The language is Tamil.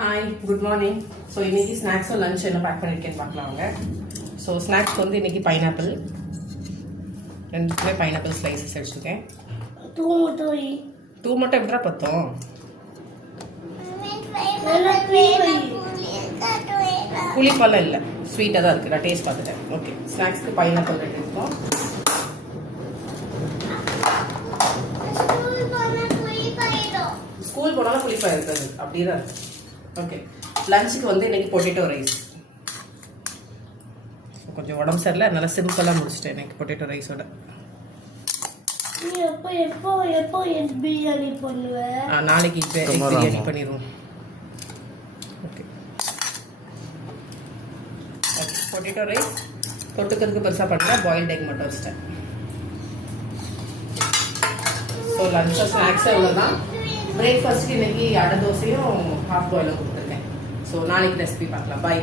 Hi, good morning. ஸோ இன்னைக்கு ஸ்நாக்ஸும் லஞ்ச் என்ன பேக் பண்ணியிருக்கேன்னு பார்க்கலாம் வாங்க. ஸோ ஸ்நாக்ஸ் வந்து இன்னைக்கு பைனாப்பிள், ரெண்டுமே பைனாப்பிள் ஸ்லைசஸ் வச்சுருக்கேன். டூ மட்டும் எப்படா பத்தோம்? புளிப்பெல்லாம் இல்லை, ஸ்வீட்டாக தான் இருக்குது. நான் டேஸ்ட் பார்த்துட்டேன். ஓகே, ஸ்நாக்ஸ்க்கு பைனாப்பிள் ரெண்டு இருக்கும். ஸ்கூல் போனாலும் புளிப்பாக இருக்காது, அப்படியே தான் இருக்கு. ஓகே, லஞ்சுக்கு வந்து இன்னைக்கு பொட்டேட்டோ ரைஸ். கொஞ்சம் உடம்பு சரியில்லை, அதனால சிம்பிளாக முடிச்சிட்டேன் இன்னைக்கு பொட்டேட்டோ ரைஸோட. நாளைக்கு பிரியாணி பண்ணிடுவோம். ஓகே, பொட்டேட்டோ ரைஸ் தொட்டுக்கிறதுக்கு பெருசாக பண்ணுறேன். பாயில்ட் எக் மட்டும் வச்சிட்டேன். ஸோ லஞ்சோ ஸ்நாக்ஸ் அவ்வளோதான். பிரேக்ஃபாஸ்ட்டுக்கு இன்னைக்கு அடை தோசையும் ஹாஃப் பாயிலும் கொடுத்துருக்கேன். ஸோ நாளைக்கு ரெசிபி பார்க்கலாம். பாய்.